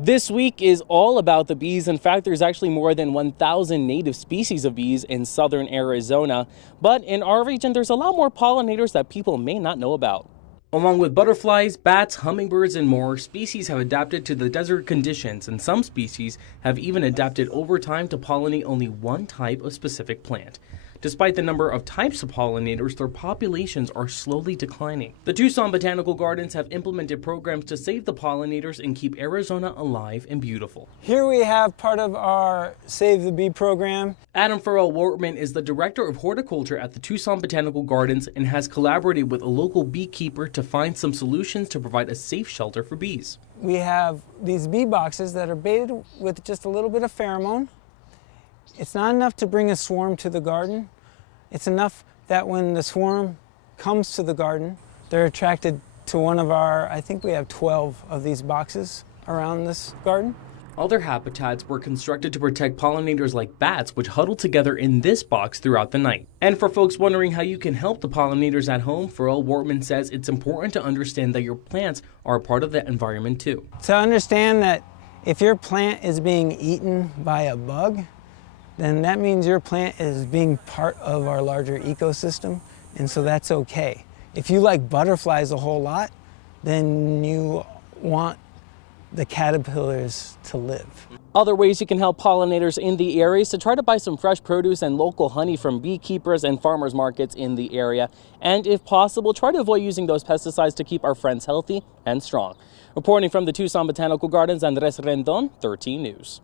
This week is all about the bees. In fact, there's actually more than 1,000 native species of bees in southern Arizona. But in our region, there's a lot more pollinators that people may not know about. Along with butterflies, bats, hummingbirds, and more, species have adapted to the desert conditions, and some species have even adapted over time to pollinate only one type of specific plant. Despite the number of types of pollinators, their populations are slowly declining. The Tucson Botanical Gardens have implemented programs to save the pollinators and keep Arizona alive and beautiful. Here we have part of our Save the Bee program. Adam Farrell-Wortman is the Director of Horticulture at the Tucson Botanical Gardens and has collaborated with a local beekeeper to find some solutions to provide a safe shelter for bees. We have these bee boxes that are baited with just a little bit of pheromone. It's not enough to bring a swarm to the garden. It's enough that when the swarm comes to the garden, they're attracted to one of our, I think we have 12 of these boxes around this garden. Other habitats were constructed to protect pollinators like bats, which huddle together in this box throughout the night. And for folks wondering how you can help the pollinators at home, Farrell-Wortman says it's important to understand that your plants are a part of the environment too. To understand that if your plant is being eaten by a bug, then that means your plant is being part of our larger ecosystem, and so that's okay. If you like butterflies a whole lot, then you want the caterpillars to live. Other ways you can help pollinators in the area is to try to buy some fresh produce and local honey from beekeepers and farmers markets in the area. And if possible, try to avoid using those pesticides to keep our friends healthy and strong. Reporting from the Tucson Botanical Gardens, Andres Rendon, 13 News.